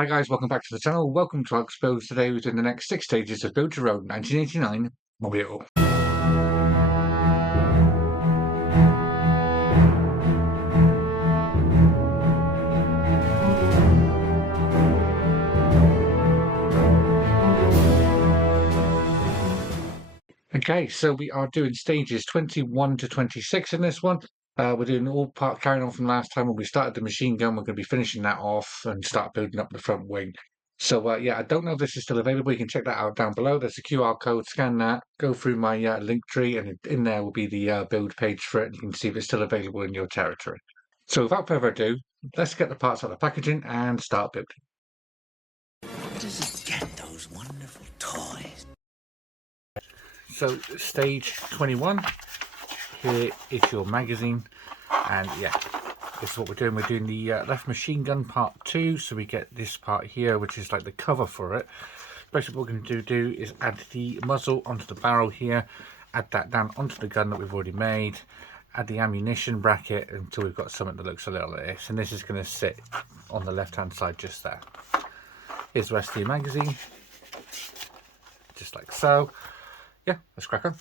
Hi guys, welcome back to the channel. Welcome to Alexbuilds. Today we're doing the next 6 stages of Build Your Own 1989 Mobile. Okay, so we are doing stages 21 to 26 in this one. We're doing carrying on from last time when we started the machine gun. We're going to be finishing that off and start building up the front wing. So yeah, I don't know if this is still available. You can check that out down below. There's a QR code. Scan that. Go through my link tree, and in there will be the build page for it. You can see if it's still available in your territory. So without further ado, let's get the parts out of the packaging and start building. Where does it get those wonderful toys? So stage 21, here is your magazine, and yeah, this is what we're doing. We're doing the left machine gun part 2, so we get this part here, which is like the cover for it. Basically what we're going to do is add the muzzle onto the barrel here, add that down onto the gun that we've already made, add the ammunition bracket until we've got something that looks a little like this, and this is going to sit on the left hand side just there. Here's the rest of your magazine, just like so. Yeah, let's crack on.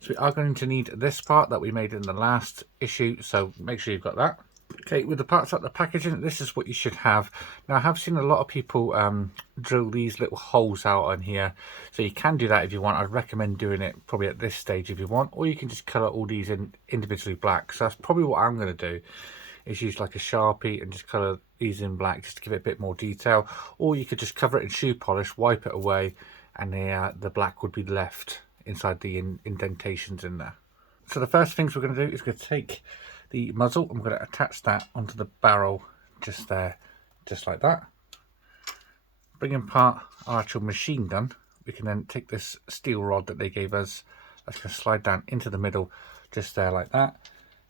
So we are going to need this part that we made in the last issue, so make sure you've got that. Okay, with the parts out the packaging, this is what you should have. Now I have seen a lot of people drill these little holes out on here, so you can do that if you want. I'd recommend doing it probably at this stage if you want, or you can just colour all these in individually black. So that's probably what I'm going to do, is use like a Sharpie and just colour these in black just to give it a bit more detail, or you could just cover it in shoe polish, wipe it away, and the black would be left inside the indentations in there. So the first things we're going to do is going to take the muzzle and we're going to attach that onto the barrel just there, just like that. Bring in part our actual machine gun. We can then take this steel rod that they gave us, that's going to slide down into the middle just there like that,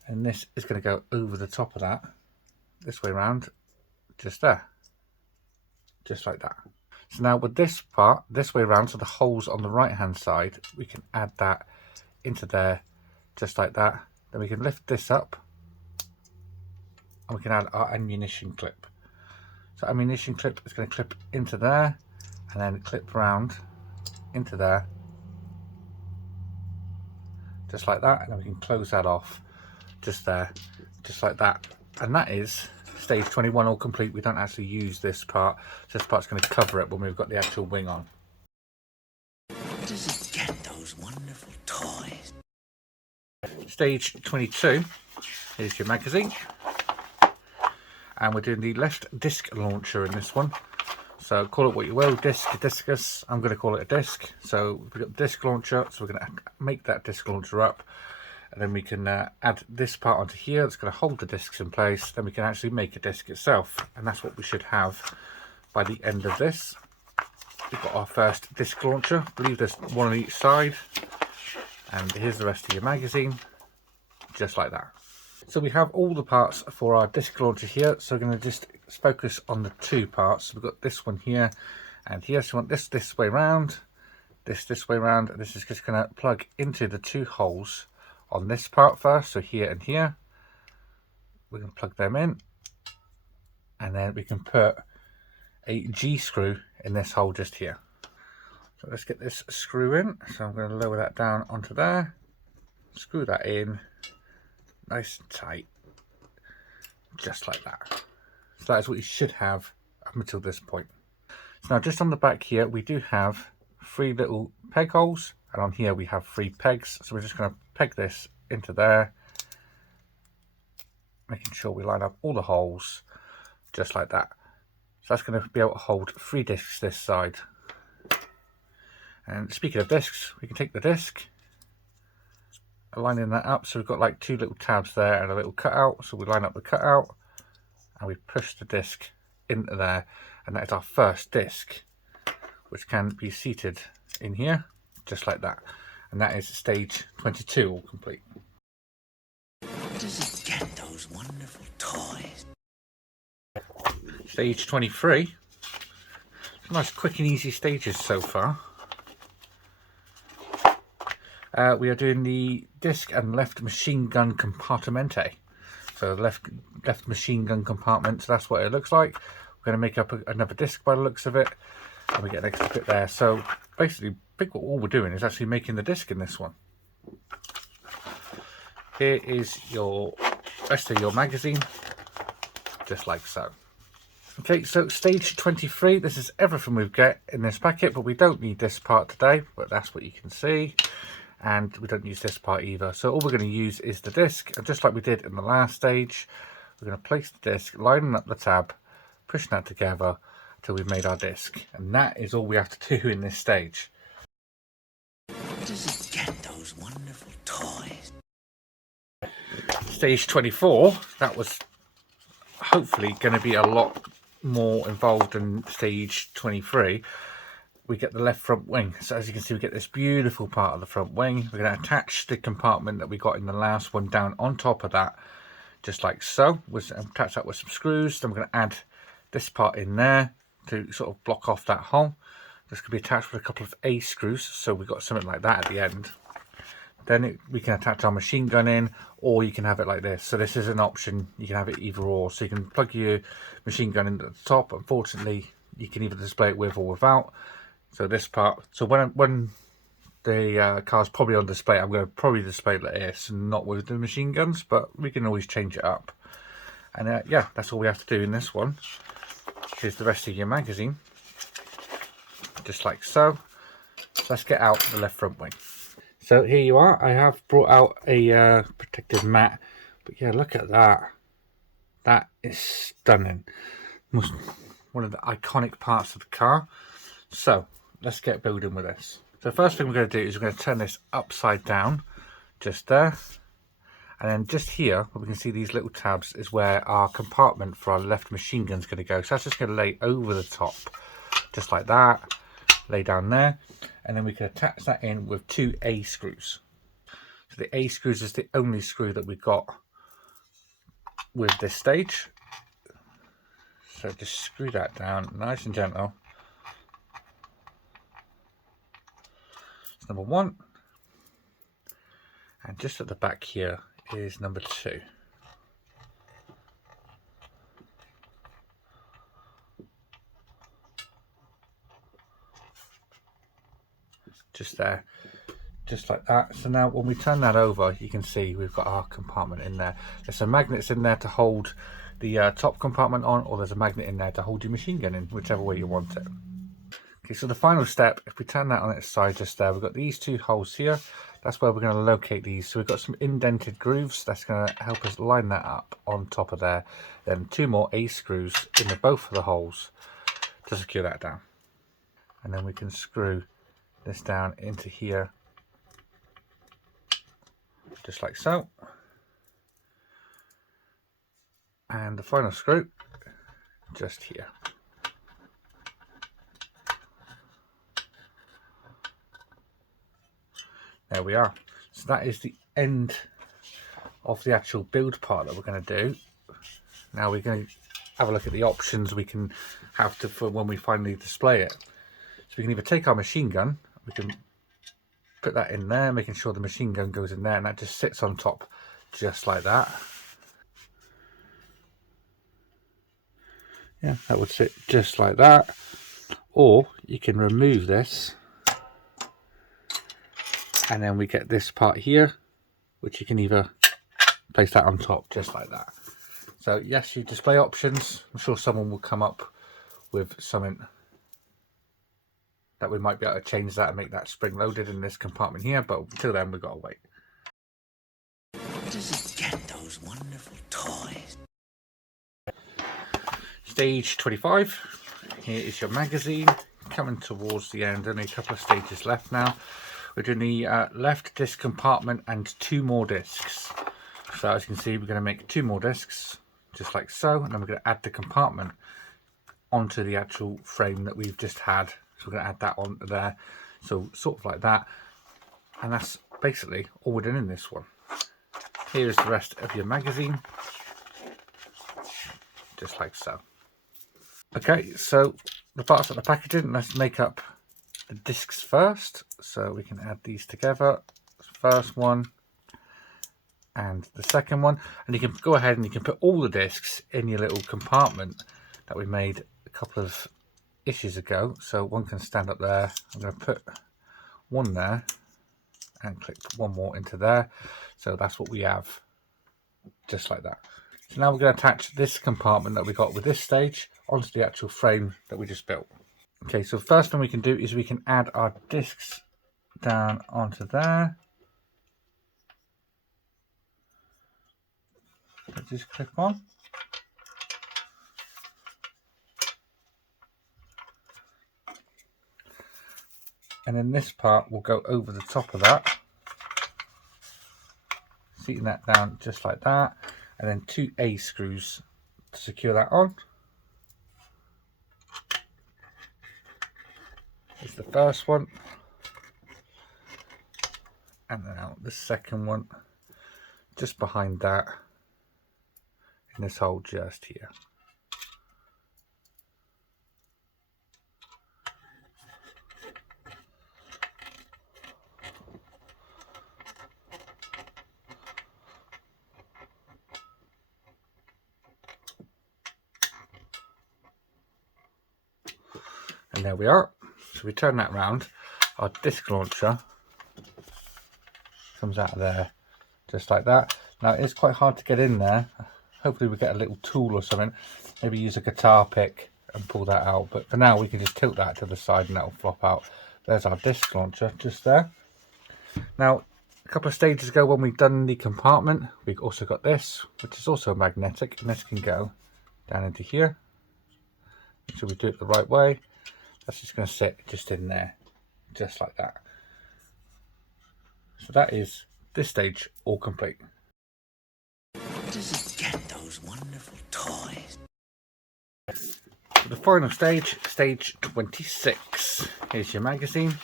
and this is going to go over the top of that this way around, just there, just like that. So now with this part, this way around, so the holes on the right hand side, we can add that into there, just like that. Then we can lift this up, and we can add our ammunition clip. So ammunition clip is going to clip into there, and then clip round into there, just like that. And then we can close that off, just there, just like that. And that is stage 21 all complete. We don't actually use this part, so this part's going to cover it when we've got the actual wing on. Where does it get those wonderful toys? Stage 22 is your magazine, and we're doing the left disc launcher in this one. So call it what you will, disc, discus. I'm going to call it a disc. So we've got the disc launcher, so we're going to make that disc launcher up. And then we can add this part onto here that's going to hold the discs in place. Then we can actually make a disc itself, and that's what we should have by the end of this. We've got our first disc launcher. I believe there's one on each side, and here's the rest of your magazine, just like that. So we have all the parts for our disc launcher here, so we're going to just focus on the two parts. So we've got this one here and here, so we want this way around, this way around, and this is just going to plug into the two holes on this part first, so here and here. We can plug them in, and then we can put a G screw in this hole just here. So let's get this screw in. So I'm going to lower that down onto there, screw that in nice and tight, just like that. So that is what you should have up until this point. So now just on the back here, we do have 3 little peg holes, and on here we have 3 pegs. So we're just going to peg this into there, making sure we line up all the holes just like that. So that's going to be able to hold 3 discs this side. And speaking of discs, we can take the disc, lining that up, so we've got like 2 little tabs there and a little cutout. So we line up the cutout and we push the disc into there, and that is our first disc, which can be seated in here just like that. And that is stage 22 all complete. Where does it get those wonderful toys? Stage 23. Nice quick and easy stages so far. We are doing the disc and left machine gun compartmente. So left machine gun compartment, so that's what it looks like. We're going to make up another disc by the looks of it, and we get an extra bit there. So basically, all we're doing is actually making the disc in this one. Here is your rest of your magazine, just like so. Okay, so stage 23, this is everything we've got in this packet, but we don't need this part today, but that's what you can see. And we don't use this part either. So all we're going to use is the disc, and just like we did in the last stage, we're going to place the disc, lining up the tab, pushing that together until we've made our disc. And that is all we have to do in this stage. Where does it get those wonderful toys? Stage 24, that was hopefully going to be a lot more involved than stage 23. We get the left front wing. So as you can see, we get this beautiful part of the front wing. We're going to attach the compartment that we got in the last one down on top of that, just like so. We'll attach that with some screws. Then we're going to add this part in there to sort of block off that hole. This could be attached with a couple of A screws, so we've got something like that at the end. Then we can attach our machine gun in, or you can have it like this. So this is an option. You can have it either or. So you can plug your machine gun in at the top. Unfortunately, you can either display it with or without. So this part. So when the car's probably on display, I'm going to probably display it like this, and not with the machine guns. But we can always change it up. And yeah, that's all we have to do in this one. Here's the rest of your magazine, just like so. So let's get out the left front wing. So here you are. I have brought out a protective mat, but yeah, look at that. That is stunning. One of the iconic parts of the car. So let's get building with this. So the first thing we're going to do is we're going to turn this upside down, just there. And then just here, where we can see these little tabs, is where our compartment for our left machine gun is going to go. So that's just going to lay over the top, just like that. Lay down there. And then we can attach that in with 2 A screws. So the A screws is the only screw that we got with this stage. So just screw that down nice and gentle. That's number 1. And just at the back here is number 2. Just there, just like that. So now when we turn that over, you can see we've got our compartment in there. There's some magnets in there to hold the top compartment on, or there's a magnet in there to hold your machine gun in, whichever way you want it. Okay, so the final step, if we turn that on its side just there, we've got these 2 holes here. That's where we're going to locate these. So we've got some indented grooves. That's going to help us line that up on top of there. Then 2 more A screws in both of the holes to secure that down. And then we can screw this down into here, just like so. And the final screw just here. There we are. So that is the end of the actual build part that we're going to do. Now we're going to have a look at the options we can have for when we finally display it. So we can either take our machine gun, we can put that in there, making sure the machine gun goes in there, and that just sits on top just like that. Yeah, that would sit just like that. Or you can remove this, and then we get this part here, which you can either place that on top just like that. So yes, your display options, I'm sure someone will come up with something that we might be able to change that and make that spring loaded in this compartment here, but until then we've got to wait. Where does it get those wonderful toys? Stage 25, here is your magazine, coming towards the end, only a couple of stages left now. We're doing the left disc compartment and 2 more discs. So as you can see, we're going to make 2 more discs, just like so, and then we're going to add the compartment onto the actual frame that we've just had. So we're going to add that onto there, so sort of like that, and that's basically all we're doing in this one. Here is the rest of your magazine, just like so. Okay, so the parts of the packaging, let's make up the discs first. So we can add these together, first one and the second one, and you can go ahead and you can put all the discs in your little compartment that we made couple of issues ago. So one can stand up there. I'm going to put one there and click one more into there. So that's what we have, just like that. So now we're going to attach this compartment that we got with this stage onto the actual frame that we just built. Okay, so first thing we can do is we can add our discs down onto there. So just click on. And then this part will go over the top of that, seating that down just like that, and then 2 A screws to secure that on. There's the first one, and then out the second one just behind that in this hole just here. And there we are. So we turn that round, our disc launcher comes out of there just like that. Now it is quite hard to get in there. Hopefully we get a little tool or something, maybe use a guitar pick and pull that out, but for now we can just tilt that to the side and that will flop out. There's our disc launcher just there. Now a couple of stages ago when we've done the compartment, we've also got this, which is also magnetic, and this can go down into here. Make sure we do it the right way. That's just going to sit just in there, just like that. So that is this stage all complete. Where does it get those wonderful toys? For the final stage, stage 26. Here's your magazine,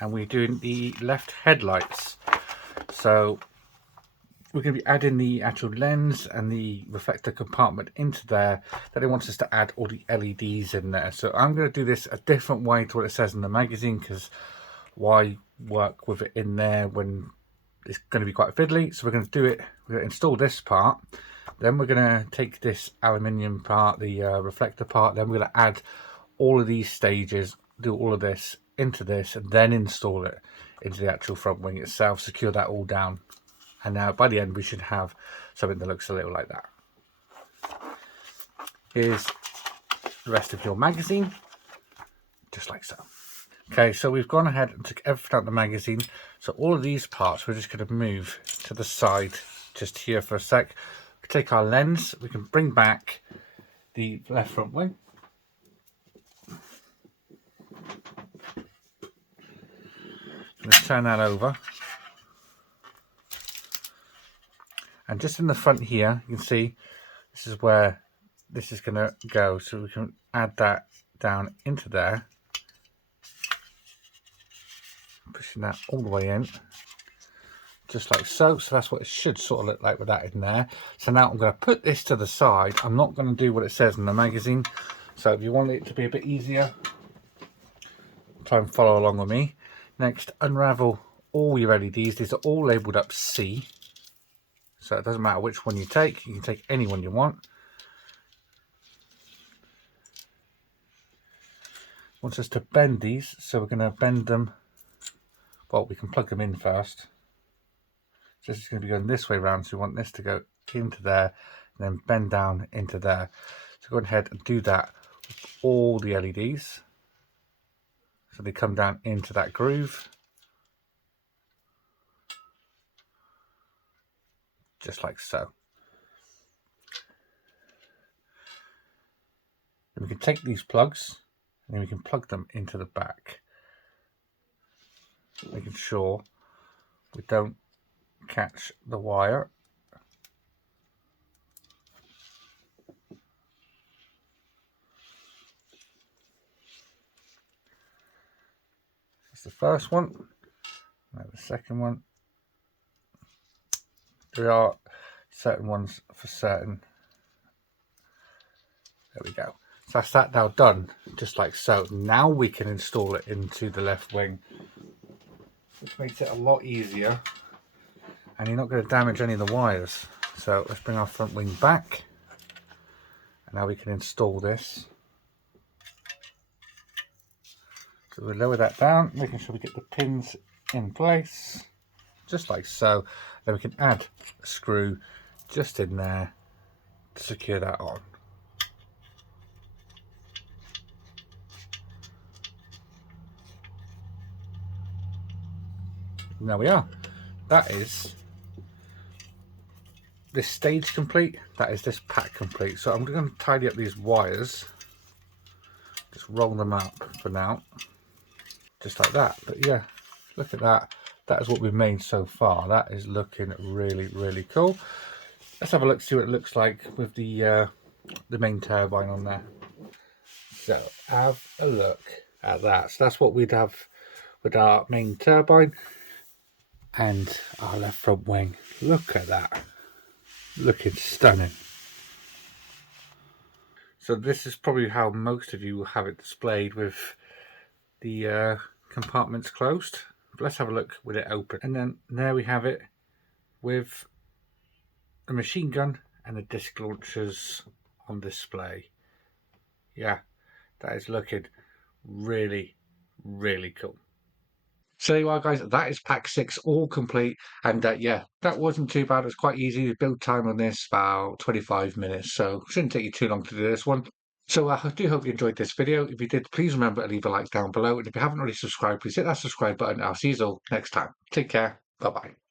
and we're doing the left headlights. So we're going to be adding the actual lens and the reflector compartment into there. Then it wants us to add all the LEDs in there. So I'm going to do this a different way to what it says in the magazine, because why work with it in there when it's going to be quite fiddly? So we're going to do it, we're going to install this part, then we're going to take this aluminium part, the reflector part, then we're going to add all of these stages, do all of this into this, and then install it into the actual front wing itself, secure that all down. And now by the end we should have something that looks a little like that. Here's the rest of your magazine, just like so. Okay, so we've gone ahead and took everything out of the magazine. So all of these parts we're just going to move to the side just here for a sec. We take our lens, we can bring back the left front wing. Let's turn that over. And just in the front here, you can see this is where this is going to go. So we can add that down into there. Pushing that all the way in. Just like so. So that's what it should sort of look like with that in there. So now I'm going to put this to the side. I'm not going to do what it says in the magazine. So if you want it to be a bit easier, try and follow along with me. Next, unravel all your LEDs. These are all labelled up C. So it doesn't matter which one you take. You can take any one you want. Wants us to bend these. So we're going to bend them. Well, we can plug them in first. So this is going to be going this way around. So we want this to go into there and then bend down into there. So go ahead and do that with all the LEDs. So they come down into that groove. Just like so. And we can take these plugs and then we can plug them into the back. Making sure we don't catch the wire. That's the first one. Now the second one. There are certain ones for certain. There we go. So that's that now done, just like so. Now we can install it into the left wing, which makes it a lot easier. And you're not going to damage any of the wires. So let's bring our front wing back. Now we can install this. So we lower that down, making sure we get the pins in place, just like so. Then we can add a screw just in there to secure that on. And there we are. That is this stage complete. That is this pack complete. So I'm going to tidy up these wires, just roll them up for now, just like that. But yeah, look at that. That is what we've made so far. That is looking really, really cool. Let's have a look, see what it looks like with the main turbine on there. So have a look at that. So that's what we'd have with our main turbine and our left front wing. Look at that. Looking stunning. So this is probably how most of you will have it displayed, with the compartments closed. But let's have a look with it open. And then there we have it with a machine gun and the disc launchers on display. Yeah, that is looking really, really cool. So there you are, guys. That is pack 6 all complete. And yeah, that wasn't too bad. It was quite easy. The build time on this about 25 minutes, so it shouldn't take you too long to do this one. So I do hope you enjoyed this video. If you did, please remember to leave a like down below. And if you haven't already subscribed, please hit that subscribe button. I'll see you all next time. Take care. Bye-bye.